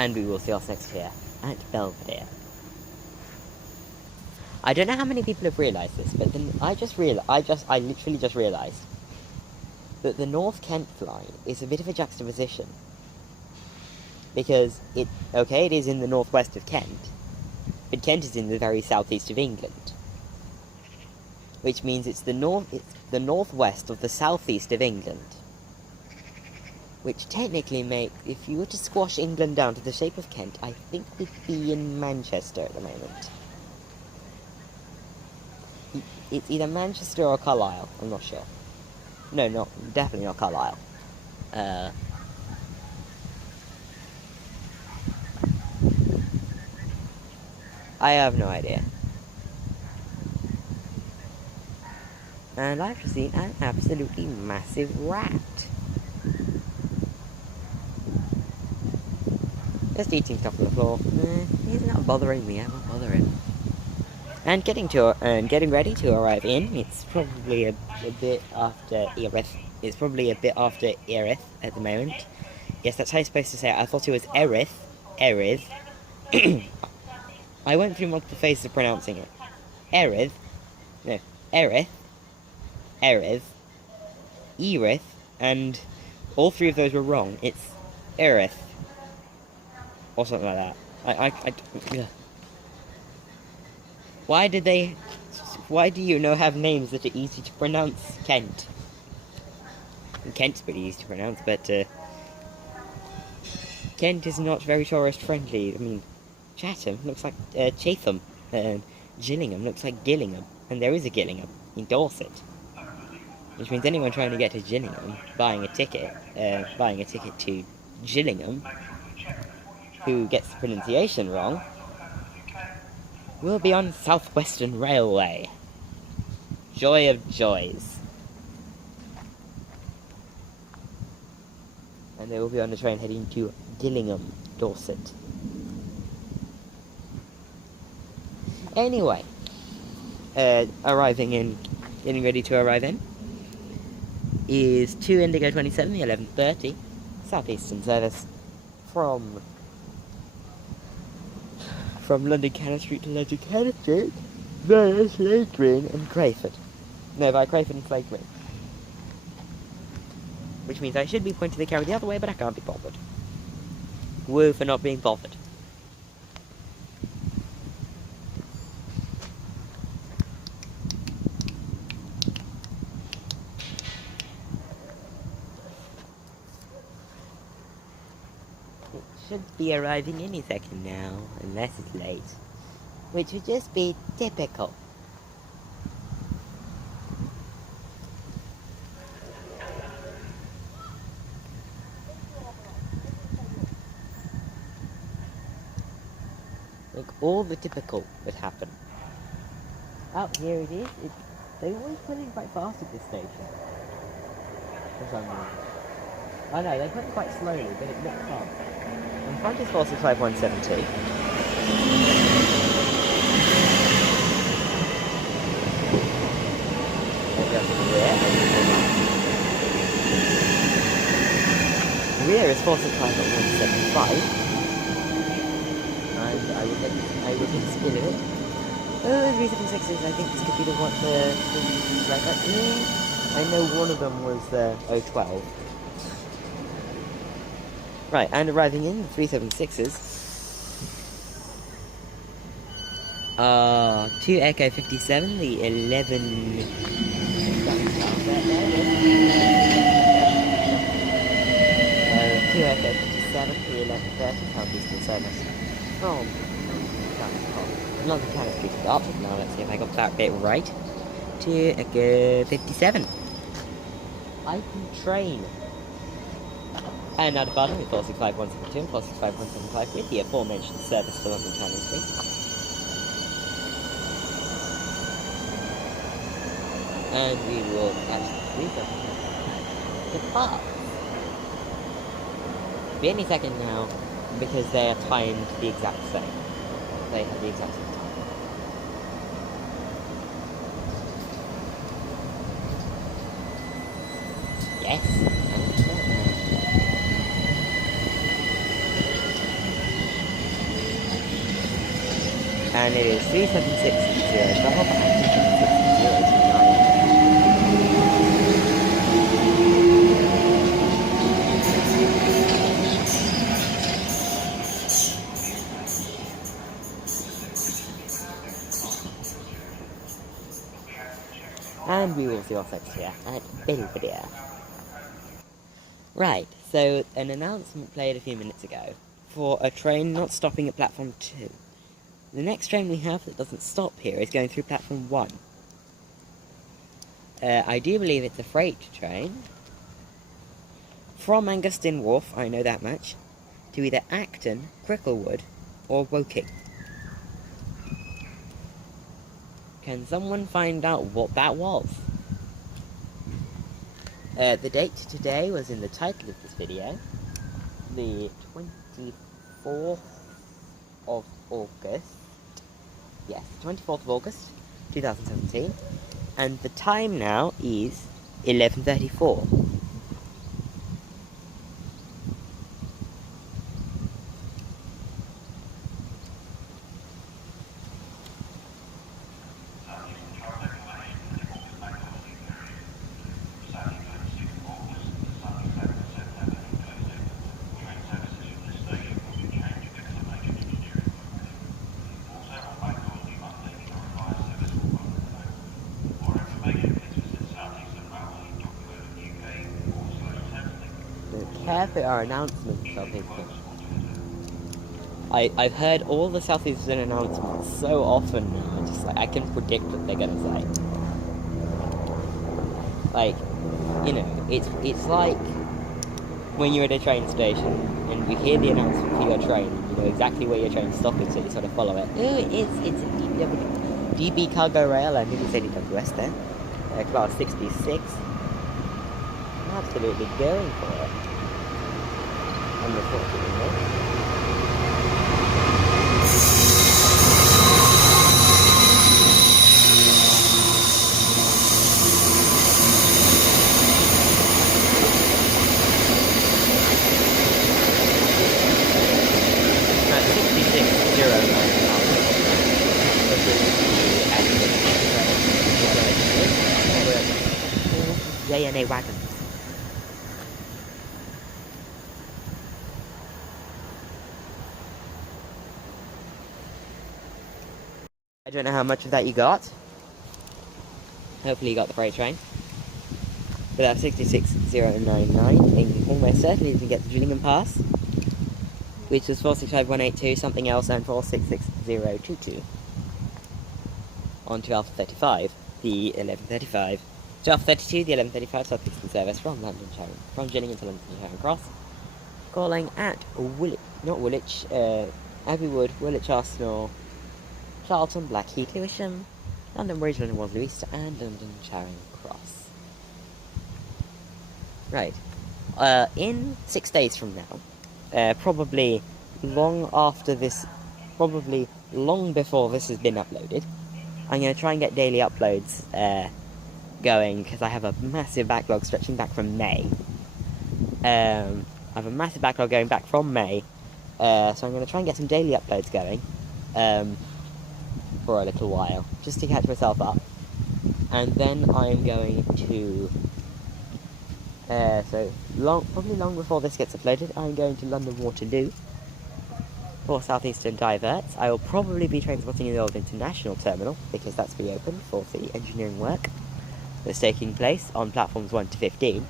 and we will see us next year at Belvedere. I don't know how many people have realised this, but then I literally just realised that the North Kent line is a bit of a juxtaposition. Because it is in the northwest of Kent, but Kent is in the very southeast of England, which means it's the northwest of the southeast of England, which technically if you were to squash England down to the shape of Kent, I think we'd be in Manchester at the moment. It's either Manchester or Carlisle, I'm not sure. No, definitely not Carlisle. I have no idea. And I've just seen an absolutely massive rat. Just eating stuff on the floor. He's not bothering me, I won't bother him. And getting ready to arrive in, it's probably a bit after Erith. It's probably a bit after Erith at the moment. Yes, that's how you're supposed to say it. I thought it was Erith. Erith. I went through multiple phases of pronouncing it. Erith. No. Erith. Erith. Erith. And all three of those were wrong. It's Erith. Or something like that. Why do you have names that are easy to pronounce? Kent. Kent's pretty easy to pronounce, but Kent is not very tourist friendly. I mean, Chatham looks like Chatham. Gillingham looks like Gillingham. And there is a Gillingham in Dorset. Which means anyone trying to get to Gillingham, buying a ticket to Gillingham, who gets the pronunciation wrong, will be on Southeastern Railway. Joy of joys. And they will be on the train heading to Gillingham, Dorset. Anyway, getting ready to arrive in, is 2 Indigo 27, the 11:30, Southeastern service from London Cannon Street to London Cannon Street via Slade Green and Crayford. No, via Crayford and Slade Green. Which means I should be pointing the camera the other way, but I can't be bothered. Woo for not being bothered. Should be arriving any second now, unless it's late. Which would just be typical. Like, all the typical would happen. Oh, here it is. They always put in quite fast at this station. For some reason. Oh no, they put it quite slowly, but it looks fast. In front is 465-170. Rear is 465-175. And I will get the speed of it. Oh, 376s, I think this could be the one, like that. I know one of them was the 012. Right, and arriving in the 376s. 2 Echo 57, the 11... 2 Echo 57, the 11:30, Southeastern service from London Cannon Street to Dartford. Now let's see if I got that bit right. 2 Echo 57. I can train. And now departing with 465-172 and 465-175 with the aforementioned service to London Charing Street. And we will actually depart. Be any second now, because they are timed the exact same. They have the exact same time. Yes. And it is 376 double and 376 029. and we will see what's next here at Belvedere. Right, so an announcement played a few minutes ago for a train not stopping at platform 2. The next train we have that doesn't stop here is going through platform 1. I do believe it's a freight train. From Angustin Wharf, I know that much, to either Acton, Cricklewood, or Woking. Can someone find out what that was? The date today was in the title of this video. The 24th of August. Yes, 24th of August, 2017. And the time now is 11:34. Careful our announcements, Southeastern. I've heard all the Southeastern announcements so often now, just like I can predict what they're gonna say. Like, you know, it's like when you're at a train station and you hear the announcement for your train, and you know exactly where your train's stopping, so you sort of follow it. Oh, it's DB Cargo Rail, and it's AWS there. Class 66. I'm absolutely going for it. Unfortunately. JNA wagons. I don't know how much of that you got. Hopefully you got the freight train. But that's 66099, and almost certainly you can get the Gillingham pass, which was 465182, something else, and 466022. On 1235, the 1135. 1232, the 1135 Southeastern service from London Charing, from Gillingham to London Charing Cross, calling at Woolwich, Abbeywood, Woolwich Arsenal, Charlton, Blackheath, Lewisham, London Bridge, London Waterloo East, and London Charing Cross. Right. In 6 days from now, probably long after this, probably long before this has been uploaded, I'm going to try and get daily uploads going, because I have a massive backlog stretching back from May. I have a massive backlog going back from May, so I'm going to try and get some daily uploads going for a little while, just to catch myself up. And then I'm going to, probably long before this gets uploaded, I'm going to London Waterloo for Southeastern diverts. I will probably be transporting in the old international terminal, because that's reopened for the engineering work that's taking place on platforms 1 to 15.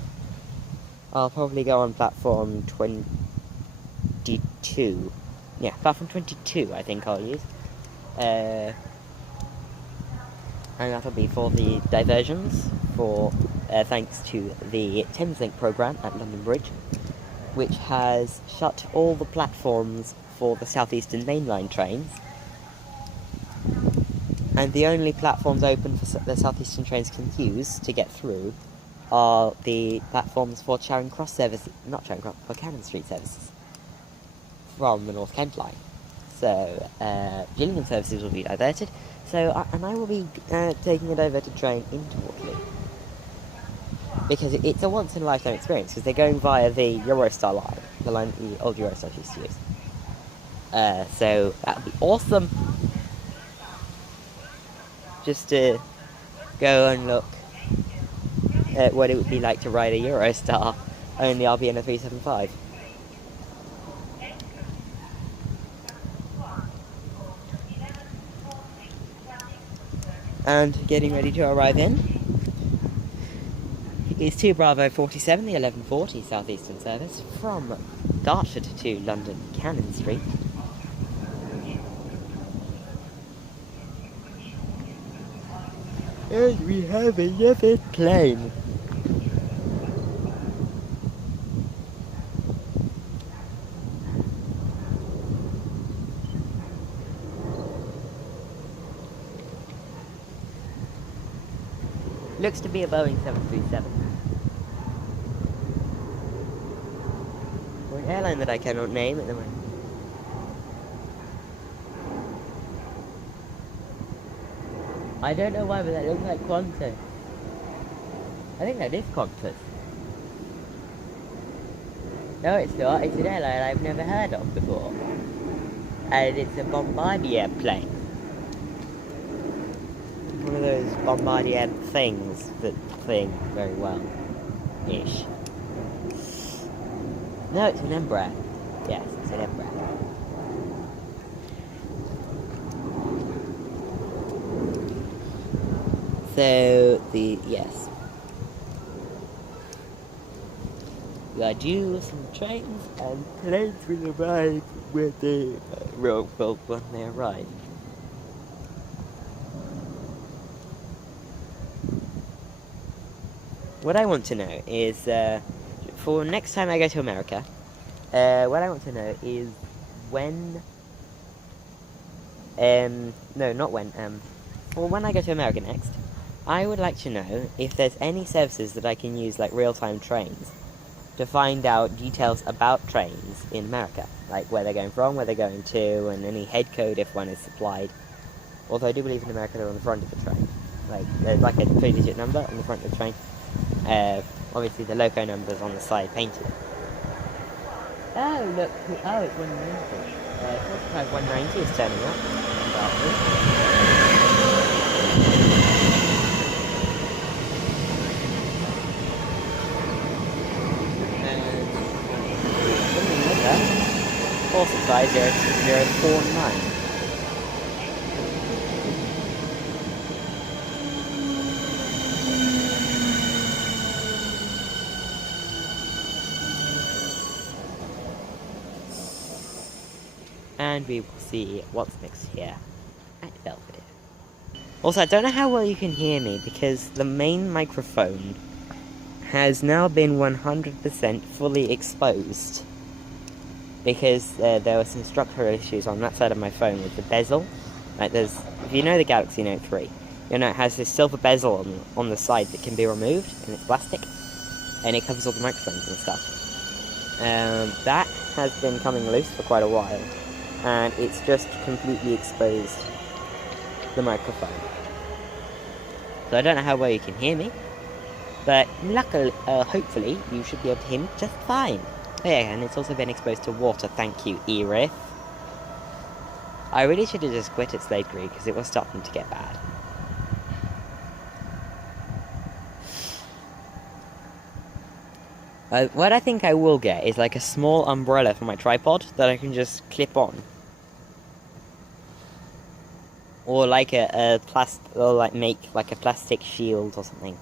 I'll probably go on platform 22. Yeah, platform 22 I think I'll use. And that'll be for the diversions, for thanks to the Thameslink programme at London Bridge, which has shut all the platforms for the Southeastern mainline trains. And the only platforms open for the Southeastern trains can use to get through are the platforms for Charing Cross services, not Charing Cross, for Cannon Street services from the North Kent line. So, Gillingham services will be diverted, and I will be taking a diverted train into Waterloo. Because it's a once-in-a-lifetime experience, because they're going via the Eurostar line, the line the old Eurostar used to use. So, that would be awesome! Just to go and look at what it would be like to ride a Eurostar, only I'll be in a 375. And getting ready to arrive in, is 2 Bravo 47, the 1140 Southeastern service from Dartford to London Cannon Street. And we have another plane. Looks to be a Boeing 737. Or an airline that I cannot name at the moment. I don't know why, but that looks like Qantas. I think that is Qantas. No, it's not. It's an airline I've never heard of before. And it's a Bombardier plane. One of those Bombardier things that fling very well-ish. No, it's an Embraer. Yes, it's an Embraer. So, yes. We are due some trains, and planes will arrive when they, when they arrive. What I want to know is, for next time I go to America, what I want to know is when, no, not when, for when I go to America next, I would like to know if there's any services that I can use, like real-time trains, to find out details about trains in America, like where they're going from, where they're going to, and any head code if one is supplied. Although I do believe in America they're on the front of the train. Like, there's like a 3-digit number on the front of the train. Obviously the loco number's on the side painted. Oh, look, oh, it's 190. 45 190 is turning up. And 465 049. And we will see what's next here at Belvedere. Also, I don't know how well you can hear me because the main microphone has now been 100% fully exposed. Because there were some structural issues on that side of my phone with the bezel. Like if you know the Galaxy Note 3, you know it has this silver bezel on the side that can be removed, and it's plastic. And it covers all the microphones and stuff. That has been coming loose for quite a while. And it's just completely exposed the microphone. So I don't know how well you can hear me, but luckily, hopefully, you should be able to hear me just fine. Oh yeah, and it's also been exposed to water, thank you, Erith. I really should have just quit at Slade because it was starting to get bad. What I think I will get is like a small umbrella for my tripod that I can just clip on. Or like make like a plastic shield or something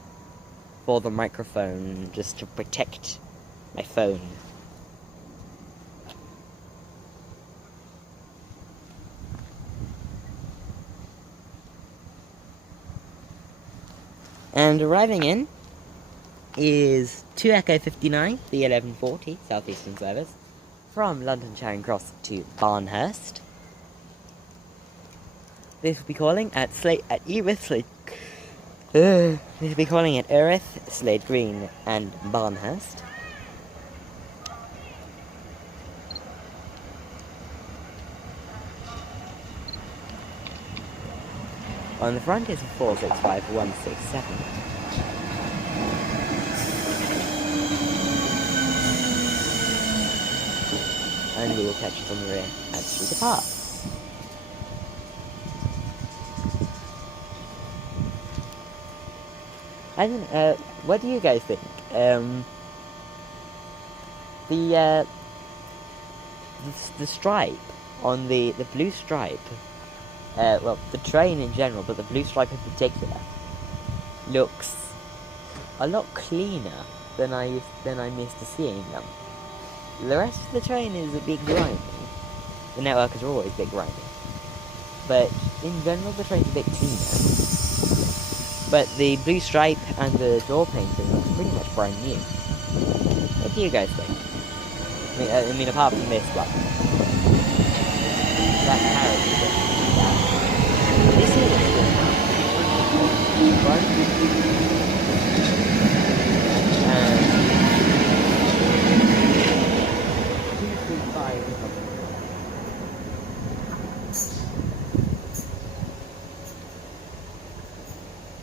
for the microphone, just to protect my phone. And arriving in is 2 Echo 59, the 1140 Southeastern service, from London Charing Cross to Barnhurst. This will be calling at Erith, this will be calling at Erith, Slade Green, and Barnhurst. On the front is a 465 167. And we will catch it on the rear as we depart. I don't know, what do you guys think? The stripe on the blue stripe, well, the train in general, but the blue stripe in particular, looks a lot cleaner than I'm used to seeing them. The rest of the train is a bit grimy. The networkers are always a bit grimy. But in general, the train's a bit cleaner. But the blue stripe and the door painting looks pretty much brand new. What do you guys think? I mean apart from this one. That carriage is just bad. This is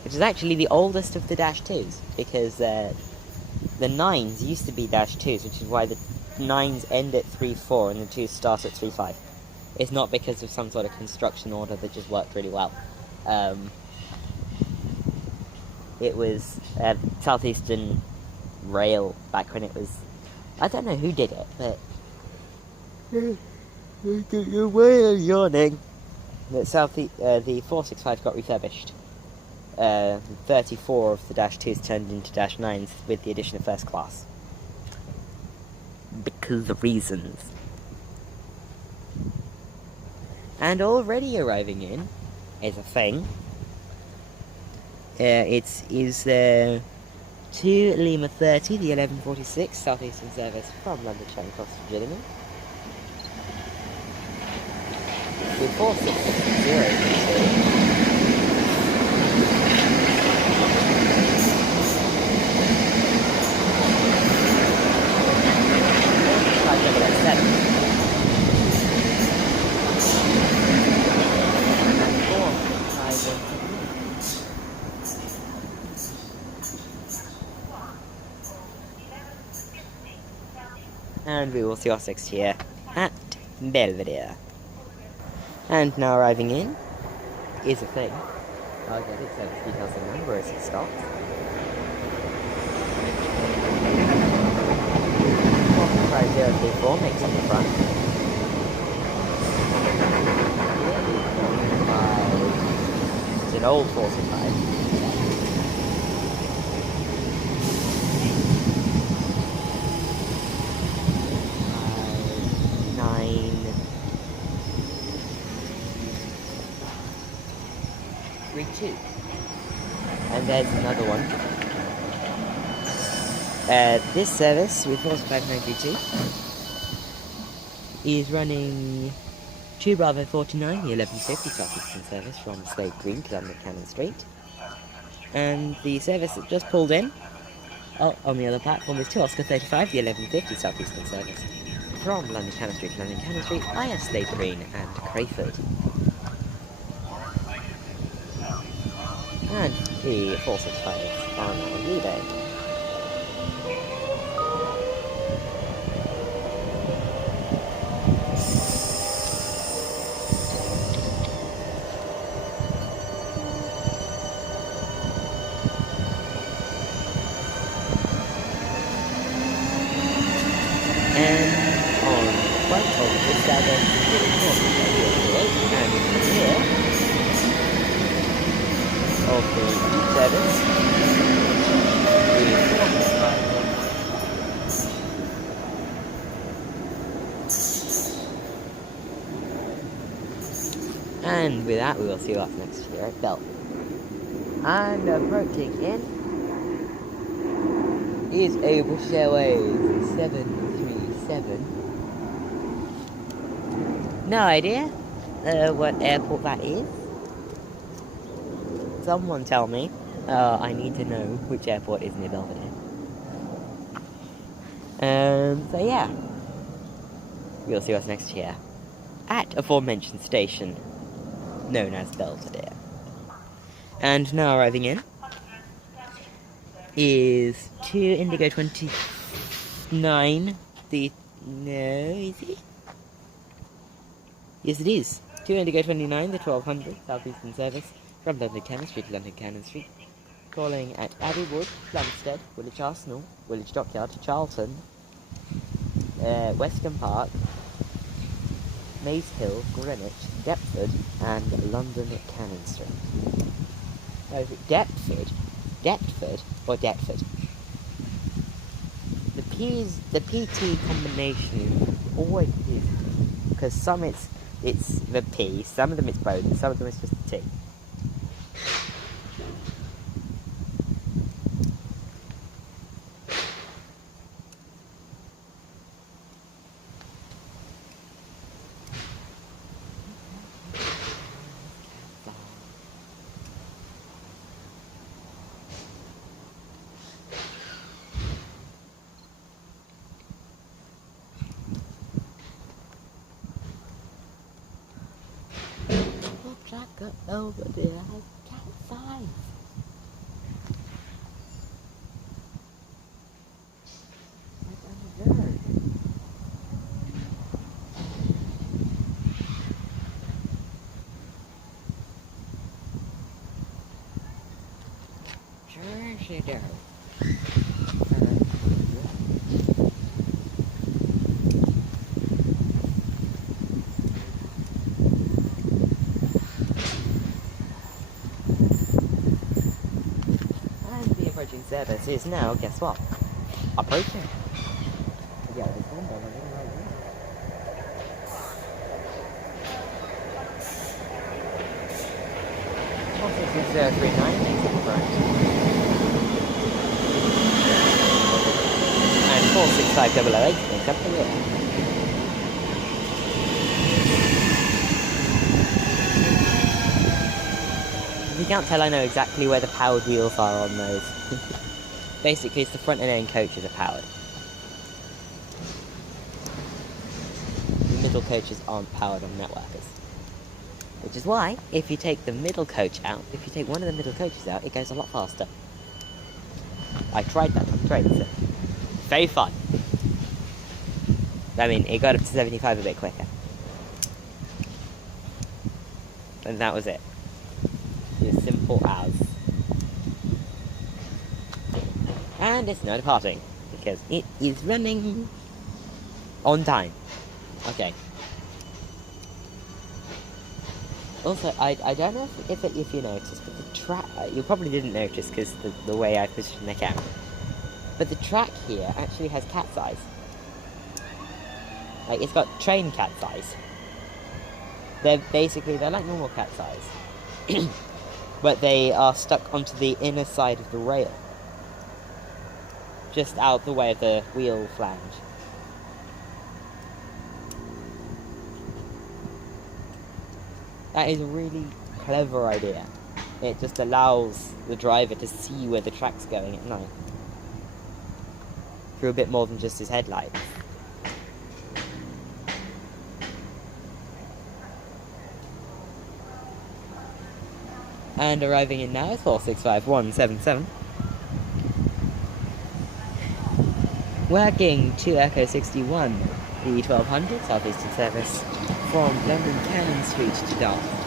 which is actually the oldest of the Dash 2s, because the 9s used to be Dash 2s, which is why the 9s end at 3.4 and the 2s start at 3.5. It's not because of some sort of construction order that just worked really well. It was Southeastern rail back when it was... I don't know who did it, but... You're yawning. The 465 got refurbished. 34 of the Dash 2s turned into Dash 9s with the addition of first class. Because of reasons. And already arriving in is a thing. It is to Lima 30, the 1146 Southeastern service from London Charing Cross to Gillingham. The 4660. And we will see us next here at Belvedere. And now arriving in is a thing. I'll get it, service details and number as it stops. 45034 makes up the front. It's an old 465. 932. And there's another one. This service with 45932 is running 2 Bravo 49, the 1150 Southeastern service from Slade Green to London Cannon Street. And the service that just pulled in on the other platform is 2 Oscar 35, the 1150 Southeastern service from London Cannon Street to London Cannon Street via Slade Green and Crayford. And the 465 on eBay. And on front of this service, and here of the service, and with that we will see what's next here at Bell. And approaching in is British Airways 737. No idea what airport that is. Someone tell me. I need to know which airport is near Belvedere. So yeah. We'll see what's next here. At aforementioned station, known as Belvedere. And now arriving in is 2 Indigo 29. No, is it? Yes, it is. 2 Indigo 29, the 1200 Southeastern service from London Cannon Street to London Cannon Street. Calling at Abbey Wood, Plumstead, Woolwich Arsenal, Woolwich Dockyard, Charlton, Weston Park, Maze Hill, Greenwich, Dartford, and London Cannon Street. Oh, Dartford? Deptford or Deptford. The PT combination always is, because some it's the P, some of them it's both, and some of them it's just the T. Jack up over there has cat's eyes. Sure she does. Service is now, guess what? Approaching. Yeah, this one, but I'm right here. Oh, this is 039, and 465008, makes up the year. If you can't tell, I know exactly where the powered wheels are on those. Basically, it's the front and end coaches are powered. The middle coaches aren't powered on networkers. Which is why, if you take the middle coach out, if you take one of the middle coaches out, it goes a lot faster. I tried that on trains. Very fun. I mean, it got up to 75 a bit quicker. And that was it. As simple as. And it's now departing, because it is running on time. Okay. Also, I don't know if you noticed, but the track, you probably didn't notice because the way I positioned the camera. But the track here actually has cat's eyes. Like, it's got train cat's eyes. They're like normal cat's eyes. But they are stuck onto the inner side of the rail. Just out the way of the wheel flange. That is a really clever idea. It just allows the driver to see where the track's going at night. Through a bit more than just his headlights. And arriving in now is 465177. Working to Echo 61, the 1200 Southeastern service from London Cannon Street to Dartford.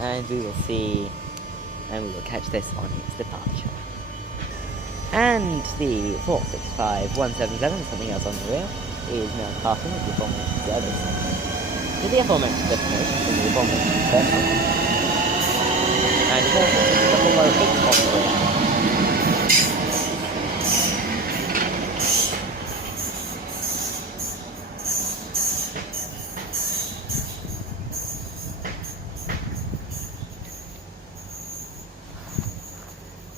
And we will see, and we will catch this on its departure. And the 465177, something else on the rail, is now passing with the aforementioned service. To the aforementioned destination from the aforementioned terminal. And 4608 on the rail.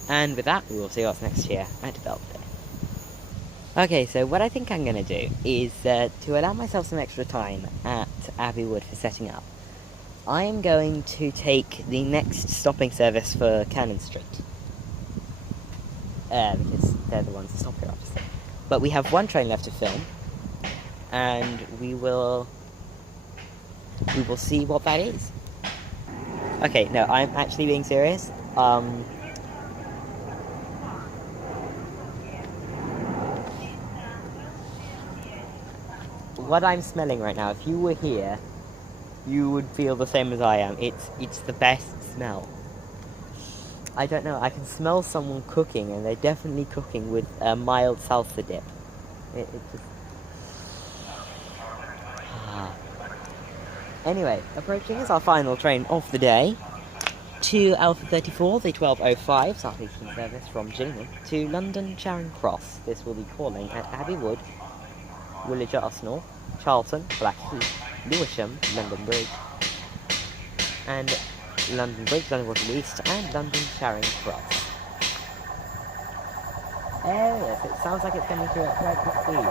And with that, we will see what's next here at Belvedere. Okay, so what I think I'm going to do is, to allow myself some extra time at Abbey Wood for setting up, I am going to take the next stopping service for Cannon Street. Because they're the ones that stop here, obviously. But we have one train left to film, and we will see what that is. Okay, no, I'm actually being serious. What I'm smelling right now, if you were here, you would feel the same as I am. It's the best smell. I don't know, I can smell someone cooking, and they're definitely cooking with a mild salsa dip. It just... Anyway, approaching is our final train of the day to Alpha 34, the 12:05 Southeastern service from Gillingham to London Charing Cross. This will be calling at Abbey Wood, Woolwich Arsenal, Charlton, Blackheath, Lewisham, London Bridge, and London Bridge, London Waterloo East, and London Charing Cross. Oh yes, it sounds like it's coming through at quite good speed.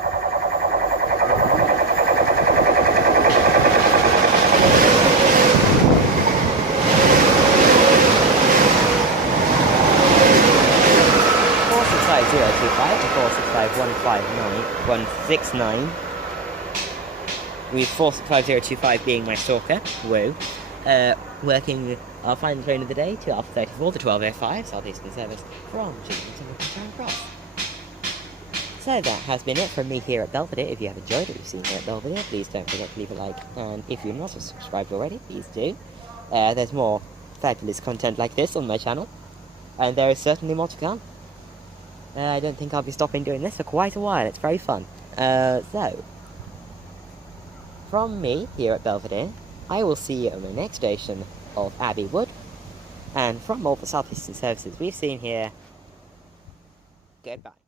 465 to 465 with 465025 being my stalker, woo, working our final train of the day to Alpha 34, the 12:05 Southeastern service from Gillingham to London Charing Cross. So that has been it from me here at Belvedere. If you have enjoyed what you've seen here at Belvedere, please don't forget to leave a like, and if you're not subscribed already, please do. There's more fabulous content like this on my channel, and there is certainly more to come. I don't think I'll be stopping doing this for quite a while. It's very fun. So, from me here at Belvedere, I will see you at my next station of Abbey Wood, and from all the Southeastern services we've seen here, goodbye.